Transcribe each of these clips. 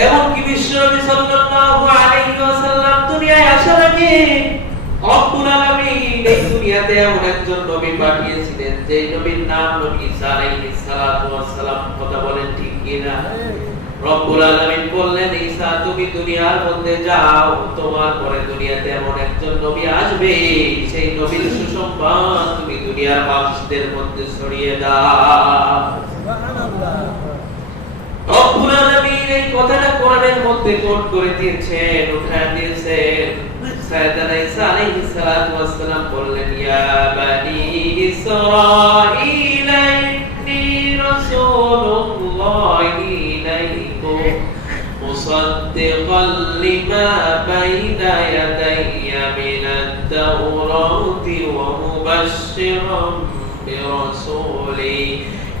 এমনকি বিশ্বনবী সাল্লাল্লাহু আলাইহি ওয়াসাল্লাম দুনিয়ায় আসার আগে রব্বুল আলামিন এই দুনিয়াতে এমন একজন নবী পাঠিয়েছিলেন যে নবীর নাম নবী ঈসা আলাইহিস সালাতু ওয়াস সালাম। কথা বলেন ঠিক কি না? রব্বুল আলামিন বললেন, ঈসা তুমি দুনিয়ার মধ্যে যাও, তোমার পরে দুনিয়াতে এমন একজন নবী আসবে, সেই নবীর সুসংবাদ তুমি দুনিয়ার মানুষদের মধ্যে ছড়িয়ে দাও। সুবহানাল্লাহ। রব্বুল আলামিন এই কথাটা কোরআনের মধ্যে কোট করে দিয়েছেন, উঠায় দিয়েছেন। সাইয়েদনা ঈসা আলাইহিস সালাতু ওয়াস সালাম বললেন, ইয়া বানি ইসরাঈল ইন্নী রাসূলুল্লাহি ইলাইকুম মুসাদ্দিকাল লিমা বাইনা ইয়াদাইয়া মিনাত তাওরাতি ওয়া মুবাশশিরাম বিরাসূলি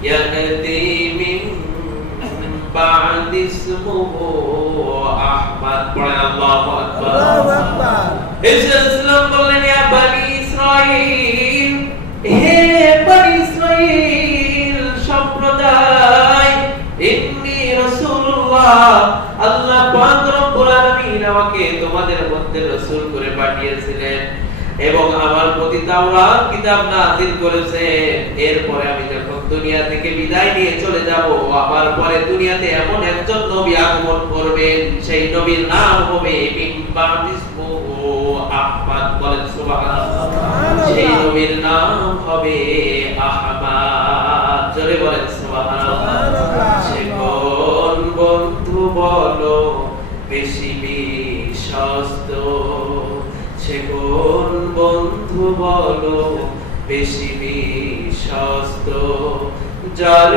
ইয়াহদি মিন بعد اسمه احمد قال الله اكبر الله اكبر ইসলাম বললেন, ইয়া বনি ইসরাইল, হে বনি ইসরাইল সম্প্রদায়, ইন্নী রাসূলুল্লাহ, আল্লাহ পাক রব্বুল আলামিন আমাকে তোমাদের মধ্যে রাসূল করে পাঠিয়েছিলেন এবং আমার প্রতি তাওরাত কিতাব নাযিল করেছেন। এরপরে আমি যখন দুনিয়া থেকে বিদায় নিয়ে চলে যাব, আমার পরে দুনিয়াতে এমন একজন নবী আগমন করবেন, সেই নবীর নাম হবে মিন বা'দি ইসমুহু আহমদ। বলেন সুবহানাল্লাহ। সেই নবীর নাম হবে আহমদ। জোরে বলেন সুবহানাল্লাহ। সে কোন বন্ধু বলো বেশি বিশ্বস্ত, সে কোন বন্ধু বলো বেশি বিশ্বস্ত, যার